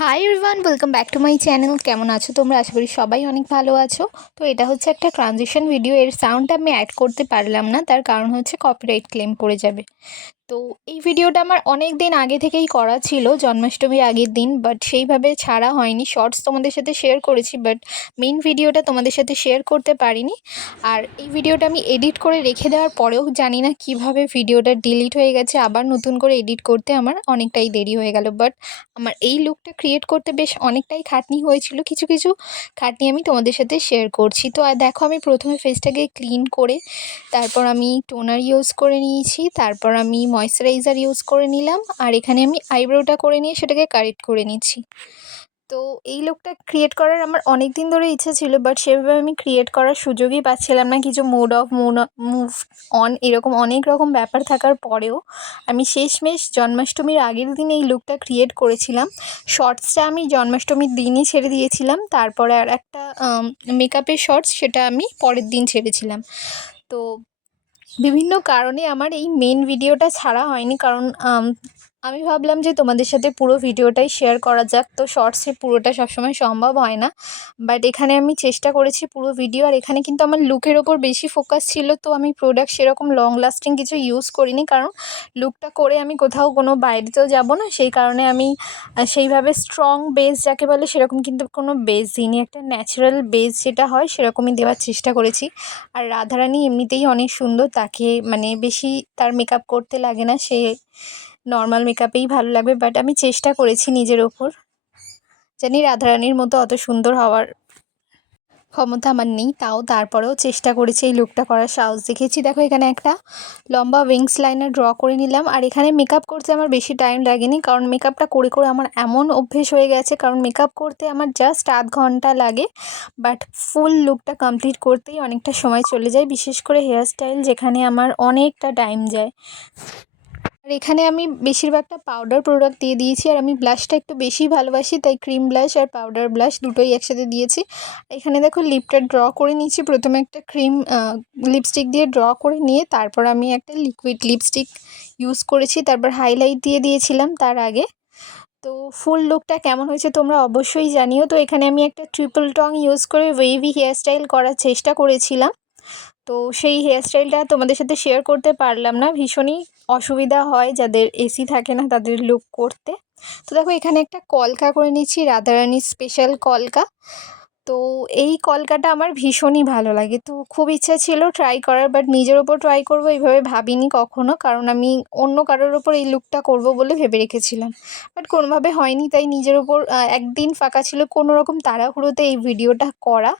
Hi everyone, welcome back to my channel. কেমন আছো তোমরা? আশা করি সবাই অনেক ভালো আছো। তো এটা হচ্ছে একটা ট্রানজিশন ভিডিও। এর সাউন্ডটা আমি অ্যাড করতে পারলাম না, তার কারণ হচ্ছে কপিরাইট ক্লেম পড়ে যাবে। তো এই ভিডিওটা আমার অনেক দিন আগে থেকেই করা ছিল, জন্মাষ্টমীর আগের দিন, বাট সেইভাবে ছাড়া হয়নি। শর্টস তোমাদের সাথে শেয়ার করেছি, বাট মেইন ভিডিওটা তোমাদের সাথে শেয়ার করতে পারিনি। আর এই ভিডিওটা আমি এডিট করে রেখে দেওয়ার পরেও জানি না কিভাবে ভিডিওটা ডিলিট হয়ে গেছে। আবার নতুন করে এডিট করতে আমার অনেকটাই দেরি হয়ে গেল। বাট আমার এই লুকটা ক্রিয়েট করতে বেশ অনেকটাই খাটনি হয়েছিল। কিছু কিছু খাটনি আমি তোমাদের সাথে শেয়ার করছি। তো আর দেখো, আমি প্রথমে ফেসটাকে ক্লিন করে তারপর আমি টোনার ইউজ করে নিয়েছি, তারপর আমি ময়শ্চারাইজার ইউজ করে নিলাম, আর এখানে আমি আইব্রোটা করে নিয়ে সেটাকে কারেক্ট করে নিচ্ছি। তো এই লুকটা ক্রিয়েট করার আমার অনেক দিন ধরে ইচ্ছা ছিল, বাট সেভাবে আমি ক্রিয়েট করার সুযোগই পাচ্ছিলাম না। কিছু মুভ অন এরকম অনেক রকম ব্যাপার থাকার পরেও আমি শেষমেশ জন্মাষ্টমীর আগের দিন এই লুকটা ক্রিয়েট করেছিলাম। শর্টসটা আমি জন্মাষ্টমীর দিনই ছেড়ে দিয়েছিলাম, তারপরে আর একটা মেকআপের শর্টস সেটা আমি পরের দিন ছেড়েছিলাম। তো বিভিন্ন কারণে আমার এই মেন ভিডিওটা ছাড়া হয়নি, কারণ আমি ভাবলাম যে তোমাদের সাথে পুরো ভিডিওটাই শেয়ার করা যাক। তো শর্টসে পুরোটা সবসময় সম্ভব হয় না, বাট এখানে আমি চেষ্টা করেছি পুরো ভিডিও। আর এখানে কিন্তু আমার লুকের ওপর বেশি ফোকাস ছিল, তো আমি প্রোডাক্ট সেরকম লং লাস্টিং কিছু ইউজ করিনি, কারণ লুকটা করে আমি কোথাও কোনো বাইরেতেও যাব না। সেই কারণে আমি সেইভাবে স্ট্রং বেস যাকে বলে সেরকম কিন্তু কোনো বেস দিইনি। একটা ন্যাচারাল বেস যেটা হয় সেরকমই দেওয়ার চেষ্টা করেছি। আর রাধারানী এমনিতেই অনেক সুন্দর, তাকে মানে বেশি তার মেকআপ করতে লাগে না, সে নর্মাল মেকআপেই ভালো লাগবে। বাট আমি চেষ্টা করেছি নিজের ওপর, জানি রাধারানীর মতো অত সুন্দর হওয়ার ক্ষমতা আমার নেই, তারপরেও চেষ্টা করেছি এই লুকটা করার সাহস দেখেছি। দেখো, এখানে একটা লম্বা উইংস লাইনার ড্র করে নিলাম। আর এখানে মেকআপ করতে আমার বেশি টাইম লাগেনি, কারণ মেকআপটা করে করে আমার এমন অভ্যেস হয়ে গেছে, কারণ মেকআপ করতে আমার জাস্ট আধ ঘন্টা লাগে, বাট ফুল লুকটা কমপ্লিট করতেই অনেকটা সময় চলে যায়, বিশেষ করে হেয়ার স্টাইল যেখানে আমার অনেকটা টাইম যায়। আর এখানে আমি বেশিরভাগটা পাউডার প্রোডাক্ট দিয়ে দিয়েছি। আর আমি ব্লাশটা একটু বেশি ভালোবাসি, তাই ক্রিম ব্লাশ আর পাউডার ব্লাশ দুটোই একসাথে দিয়েছি। এখানে দেখো, লিপটা ড্র করে নিয়েছি। প্রথমে একটা ক্রিম লিপস্টিক দিয়ে ড্র করে নিয়ে তারপর আমি একটা লিকুইড লিপস্টিক ইউজ করেছি, তারপর হাইলাইট দিয়ে দিয়েছিলাম তার আগে। তো ফুল লুকটা কেমন হয়েছে তোমরা অবশ্যই জানিও। তো এখানে আমি একটা ট্রিপল টং ইউজ করে ওয়েভি হেয়ার স্টাইল করার চেষ্টা করেছিলাম। তো সেই হেয়ারস্টাইলটা তোমাদের সাথে শেয়ার করতে পারলাম না, ভীষণই অসুবিধা হয় যাদের এসি থাকে না তাদের লুক করতে। তো দেখো, এখানে একটা কলকা করে নিচ্ছি, রাধারানীর স্পেশাল কলকা। তো এই কলকাটা আমার ভীষণই ভালো লাগে, তো খুব ইচ্ছা ছিল ট্রাই করার, বাট নিজের ওপর ট্রাই করবো এইভাবে ভাবিনি কখনো, কারণ আমি অন্য কারোর ওপর এই লুকটা করব বলে ভেবে রেখেছিলাম, বাট কোনোভাবে হয়নি। তাই নিজের ওপর একদিন ফাঁকা ছিল, কোনো রকম তাড়াহুড়োতে এই ভিডিওটা করা।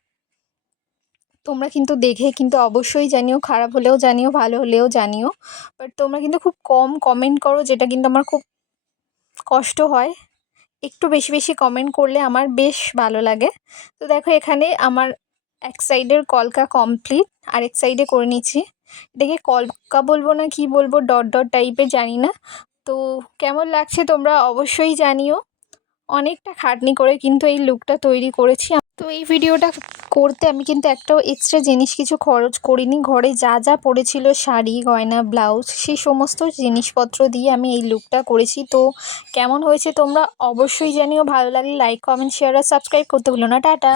তোমরা কিন্তু দেখে কিন্তু অবশ্যই জানিও, খারাপ হলেও জানিও, ভালো হলেও জানিও। বাট তোমরা কিন্তু খুব কম কমেন্ট করো, যেটা কিন্তু আমার খুব কষ্ট হয়। একটু বেশি বেশি কমেন্ট করলে আমার বেশ ভালো লাগে। তো দেখো, এখানে আমার এক সাইডের কলকা কমপ্লিট, আরেক সাইডে করে নিচ্ছি। এটাকে কলকা বলবো না কি বলবো, ডট ডট টাইপের, জানি না। তো কেমন লাগছে তোমরা অবশ্যই জানিও। অনেকটা খাটনি করে কিন্তু এই লুকটা তৈরি করেছি। তো এই ভিডিওটা করতে আমি কিন্তু একটাও এক্সট্রা জিনিস কিছু খরচ করিনি। ঘরে যা যা পড়েছিল, শাড়ি, গয়না, ব্লাউজ, সেই সমস্ত জিনিসপত্র দিয়ে আমি এই লুকটা করেছি। তো কেমন হয়েছে তোমরা অবশ্যই জানিও। ভালো লাগলে লাইক, কমেন্ট, শেয়ার আর সাবস্ক্রাইব করতে ভুলো না। টাটা।